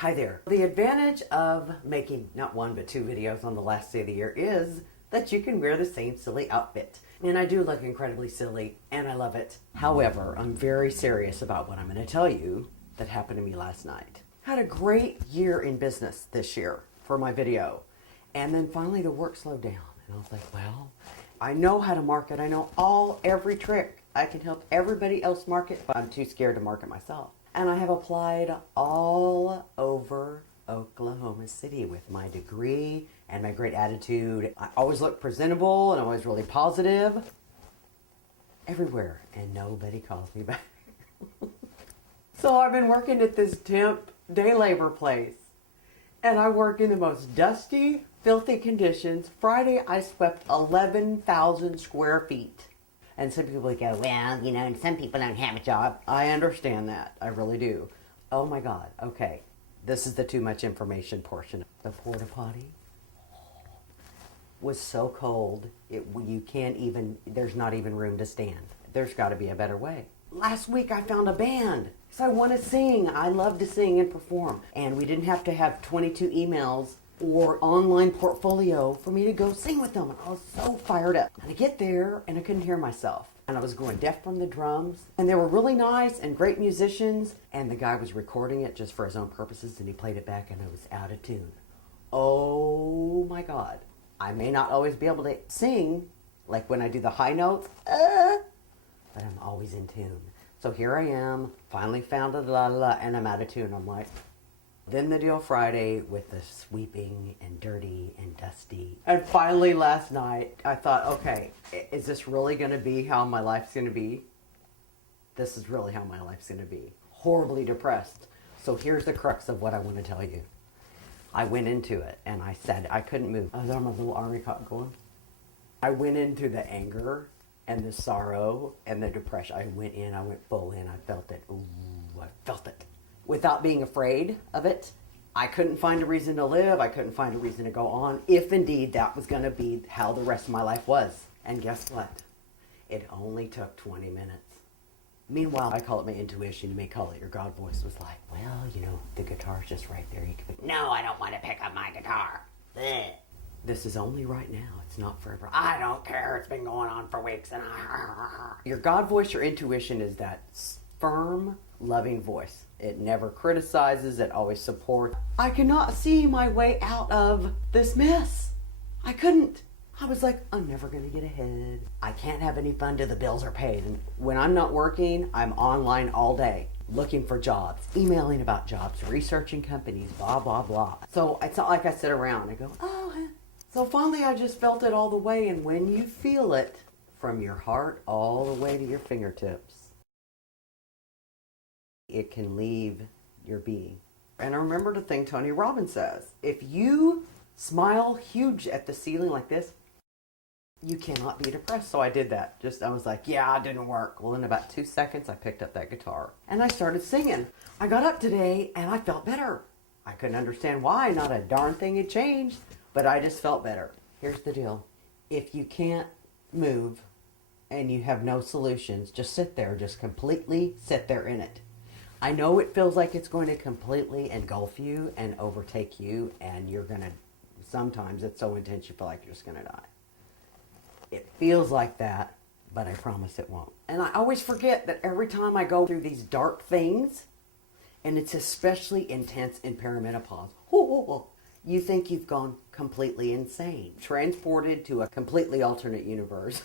Hi there. The advantage of making not one but two videos on the last day of the year is that you can wear the same silly outfit. And I do look incredibly silly and I love it. However, I'm very serious about what I'm going to tell you that happened to me last night. Had a great year in business this year for my video. And then finally the work slowed down. And I was like, well, I know how to market. I know every trick. I can help everybody else market, but I'm too scared to market myself. And I have applied all over Oklahoma City with my degree and my great attitude. I always look presentable and always really positive. Everywhere. And nobody calls me back. So I've been working at this temp day labor place. And I work in the most dusty, filthy conditions. Friday I swept 11,000 square feet. And some people go, well, you know, and some people don't have a job. I understand that. I really do. Oh my God. Okay. This is the too much information portion. The porta potty was so cold, you can't even, there's not even room to stand. There's got to be a better way. Last week I found a band. So I want to sing. I love to sing and perform. And we didn't have to have 22 emails or online portfolio for me to go sing with them. And I was so fired up. And I get there and I couldn't hear myself. And I was going deaf from the drums. And they were really nice and great musicians. And the guy was recording it just for his own purposes and he played it back and it was out of tune. Oh my God. I may not always be able to sing like when I do the high notes, but I'm always in tune. So here I am, finally found a la la la, and I'm out of tune. I'm like, then the deal Friday with the sweeping and dirty and dusty. And finally last night, I thought, okay, is this really going to be how my life's going to be? This is really how my life's going to be. Horribly depressed. So here's the crux of what I want to tell you. I went into it and I said I couldn't move. I was on my little army cot going. I went into the anger and the sorrow and the depression. I went full in. I felt it. Ooh, I felt it. Without being afraid of it. I couldn't find a reason to live. I couldn't find a reason to go on, if indeed that was going to be how the rest of my life was. And guess what? It only took 20 minutes. Meanwhile, I call it my intuition. You may call it your God voice. Was like, well, you know, the guitar's just right there. You can pick. No, I don't want to pick up my guitar. Blech. This is only right now. It's not forever. I don't care. It's been going on for weeks. And your God voice, your intuition is that firm, loving voice. It never criticizes. It always supports. I cannot see my way out of this mess. I couldn't. I was like, I'm never going to get ahead. I can't have any fun till the bills are paid. And when I'm not working, I'm online all day looking for jobs, emailing about jobs, researching companies, blah, blah, blah. So it's not like I sit around and go, oh. So finally I just felt it all the way. And when you feel it from your heart all the way to your fingertips, it can leave your being. And I remember the thing Tony Robbins says, if you smile huge at the ceiling like this, you cannot be depressed. So I did that. I was like, yeah, it didn't work. Well, in about 2 seconds, I picked up that guitar and I started singing. I got up today and I felt better. I couldn't understand why. Not a darn thing had changed, but I just felt better. Here's the deal. If you can't move and you have no solutions, just sit there. Just completely sit there in it. I know it feels like it's going to completely engulf you and overtake you, and you're going to, sometimes it's so intense you feel like you're just going to die. It feels like that, but I promise it won't. And I always forget that every time I go through these dark things, and it's especially intense in perimenopause, you think you've gone completely insane. Transported to a completely alternate universe.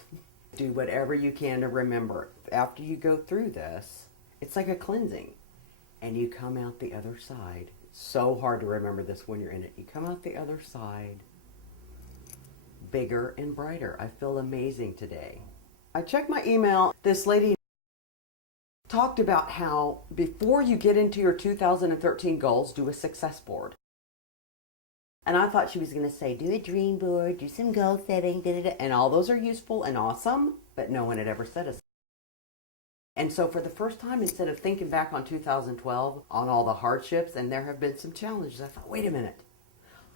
Do whatever you can to remember. After you go through this, it's like a cleansing. And you come out the other side. It's so hard to remember this when you're in it. You come out the other side bigger and brighter. I feel amazing today. I checked my email. This lady talked about how before you get into your 2013 goals, do a success board. And I thought she was going to say, do a dream board, do some goal setting, and all those are useful and awesome, but no one had ever said it. And so for the first time, instead of thinking back on 2012, on all the hardships, and there have been some challenges, I thought, wait a minute.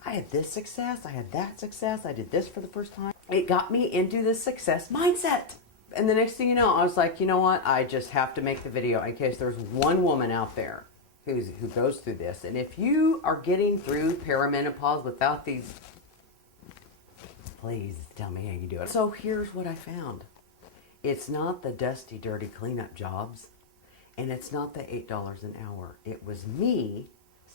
I had this success, I had that success, I did this for the first time. It got me into this success mindset. And the next thing you know, I was like, you know what? I just have to make the video in case there's one woman out there who goes through this. And if you are getting through perimenopause without these, please tell me how you do it. So here's what I found. It's not the dusty, dirty cleanup jobs, and it's not the $8 an hour. It was me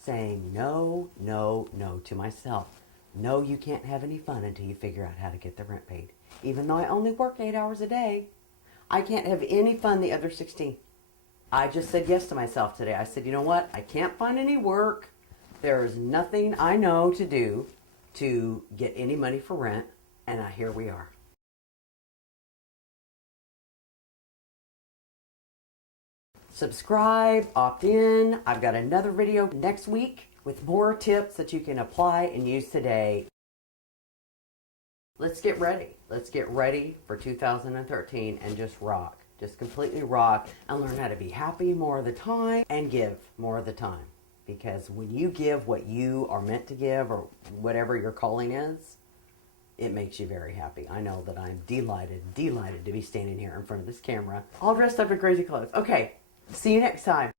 saying no, no, no to myself. No, you can't have any fun until you figure out how to get the rent paid. Even though I only work 8 hours a day, I can't have any fun the other 16. I just said yes to myself today. I said, you know what? I can't find any work. There's nothing I know to do to get any money for rent. And here we are. Subscribe, opt in. I've got another video next week with more tips that you can apply and use today. Let's get ready. Let's get ready for 2013 and just rock. Just completely rock and learn how to be happy more of the time and give more of the time. Because when you give what you are meant to give or whatever your calling is, it makes you very happy. I know that I'm delighted to be standing here in front of this camera, all dressed up in crazy clothes. Okay, see you next time.